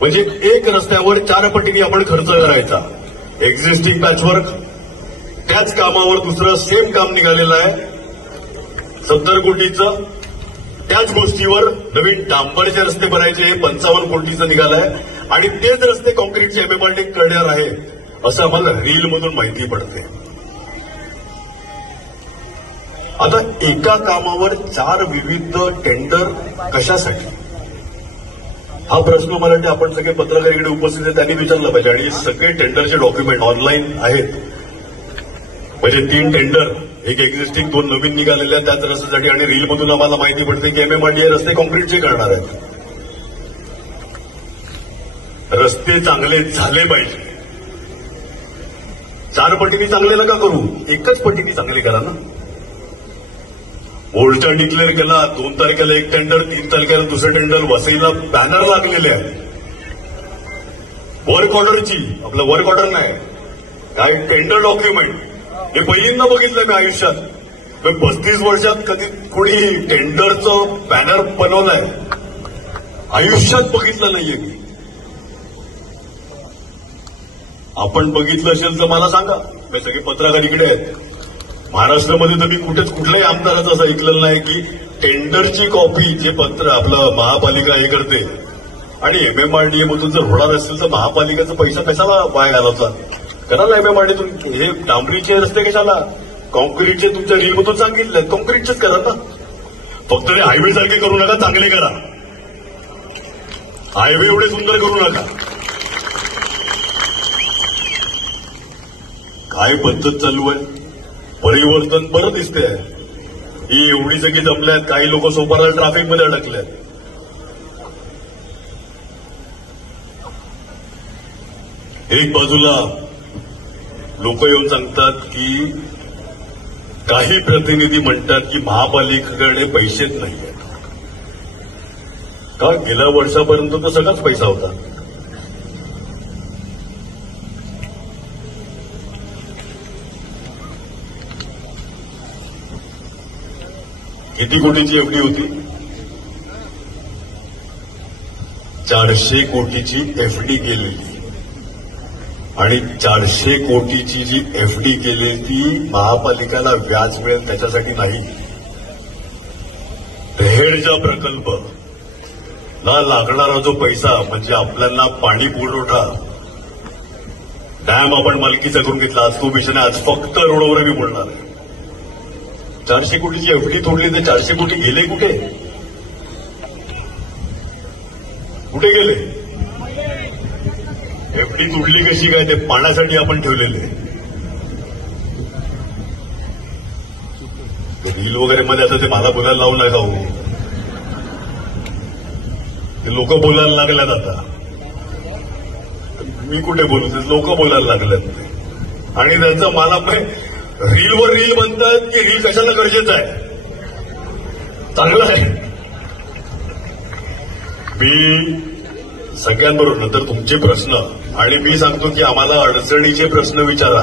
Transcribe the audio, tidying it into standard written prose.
म्हणजे एक रस्त्यावर 4 पटीने आपण खर्च करायचा. एक्झिस्टिंग पॅचवर्क, त्याच कामावर दुसरं सेम काम निघालेलं आहे 70 कोटीचं. त्याच गोष्टीवर नवीन डांबरचे रस्ते बनायचे 55 कोटीचं निघालंय आणि तेच रस्ते कॉन्क्रीटचे एमएमआरडी करणार आहे असं आम्हाला रीलमधून माहिती पडते. आता एका कामावर 4 विविध टेंडर कशासाठी, हा प्रश्न मला वाटतं आपण सगळे पत्रकार इकडे उपस्थित आहेत त्यांनी विचारला पाहिजे. आणि सगळे टेंडरचे डॉक्युमेंट ऑनलाईन आहेत. म्हणजे 3 टेंडर, एक एक्झिस्टिंग, 2 नवीन निघालेल्या त्याच रस्त्यासाठी. आणि रीलमधून आम्हाला माहिती पडते की एमएमआरडी हे रस्ते कॉन्क्रीटचे करणार आहेत. रस्ते चांगले झाले पाहिजे. 4 पटीने चांगले नका करू, एकच पटीने चांगले करा ना. मोर्चा डिक्लेअर केला, 2 तारखेला एक टेंडर, 3 तारखेला दुसरं टेंडर, वसईला बॅनर लागलेले आहेत वर्क ऑर्डरची. आपलं वर्क ऑर्डर नाही, काय टेंडर डॉक्युमेंट. हे पहिल्यांदा बघितलं मी आयुष्यात. 35 वर्षात कधी कोणी टेंडरचं बॅनर बनवलंय आयुष्यात बघितलं नाहीये की. आपण बघितलं असेल तर मला सांगा. मी सगळे पत्रकार इकडे आहेत. महाराष्ट्रामध्ये तर मी कुठल्याही आमदाराचं असं ऐकलेलं नाही की टेंडरची कॉपी जे पत्र आपलं महापालिका हे करते आणि एमएमआरडीए मधून जर होणार असेल तर महापालिकेचा पैसा कशाला वाया घालवता. करायला एमएमआरडीतून हे डांबरीचे रस्ते कशाला, कॉन्क्रीटचे तुमच्या रीलमधून सांगितलं कॉन्क्रीटचेच करा ना. फक्त ते हायवे सारखे करू नका, चांगले करा. हायवे एवढे सुंदर करू नका. काय पद्धत चालू आहे. परिवर्तन बरं दिसते आहे. ही एवढी सगळी जमल्यात, काही लोक सोपारा ट्रॅफिकमध्ये अडकल्यात. एक बाजूला लोक येऊन सांगतात की काही प्रतिनिधी म्हणतात की महापालिकेकडे पैसेच नाहीयेत. का गेल्या वर्षापर्यंत तर सगळाच पैसा होता. किती कोटीची एफडी होती? 400 कोटीची एफडी केलेली. आणि 400 कोटीची जी एफडी केली ती महापालिकेला व्याज मिळेल त्याच्यासाठी नाही. दहेडचा प्रकल्प ला लागणारा जो पैसा म्हणजे आपल्याला पाणी पुरवठा, डॅम आपण मालकीचा करून घेतला. आज तो विषय आज फक्त रोडवर मी बोलणार आहे. 400 कोटीची एफडी तोडली तर 400 कोटी गेले कुठे? कुठे गेले? एफडी तोडली कशी काय? ते पाण्यासाठी आपण ठेवलेले. रील वगैरे मध्ये आता ते मला बोलायला लावून नाही जाऊ. ते लोक बोलायला लागल्यात आता. मी कुठे बोलू, ते लोक बोलायला लागल्यात. आणि त्यांचं मला रीलवर रील म्हणतात की रील कशाला गरजेचं आहे, चांगलं आहे. मी सगळ्यांबरोबर नंतर तुमचे प्रश्न आणि मी सांगतो की आम्हाला अडचणीचे प्रश्न विचारा.